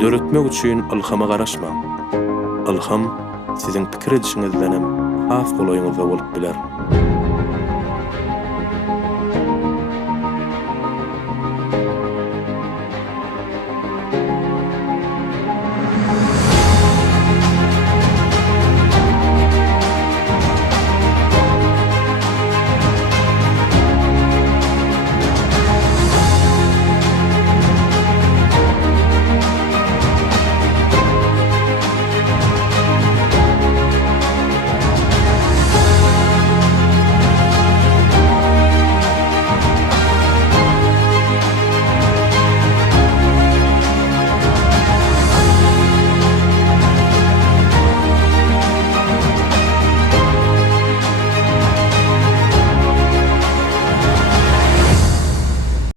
Döretmek üçin ilhama garaşmaň. Ilham siziň pikir edişiňizdenem has golaýyňyzda bolup biler.